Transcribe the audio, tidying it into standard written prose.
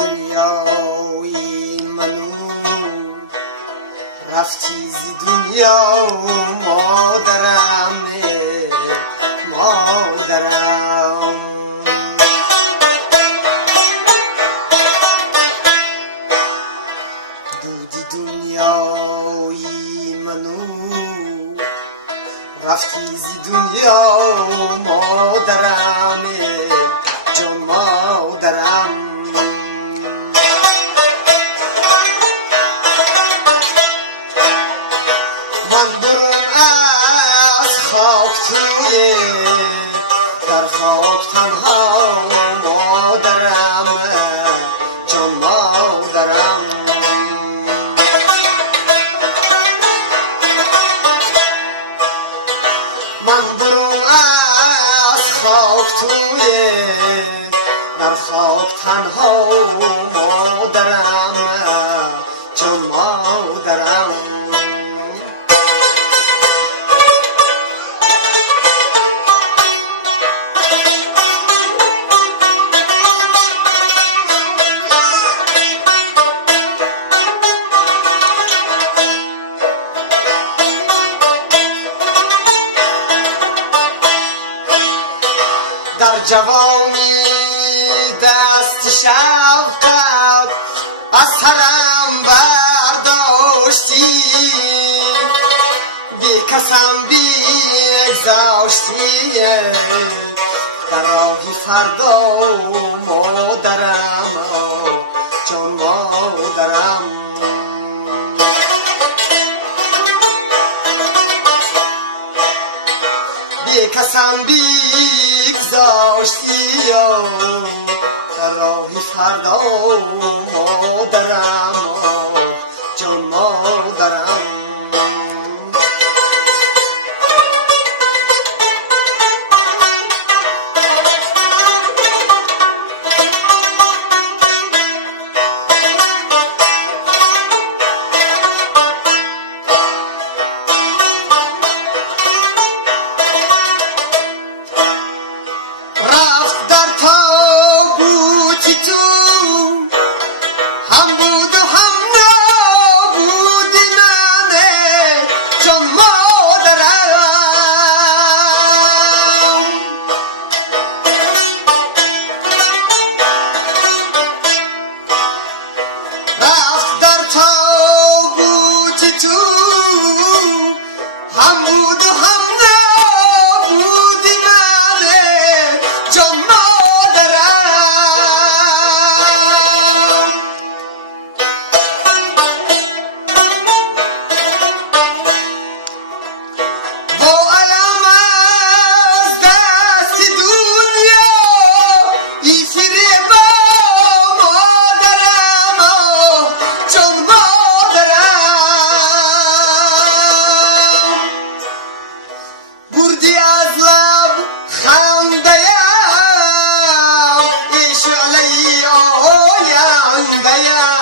دنیای منو رفتی زی دنیا مادرم مادرم بودی دنیای منو رفتی زی دنیا مادرم جان مادرم من برون از خاک توی در خاک تنها مادرم جان مادرم من برون از خاک توی در خاک تنها مادرم جان مادرم در جوانی دست شفقت از سرم برداشتی بی کسم بگذاشتی در راهی فردا مادرم جان مادرم بی کسم بگذاشتی در راهی فردا مادرم جان مادرم Daya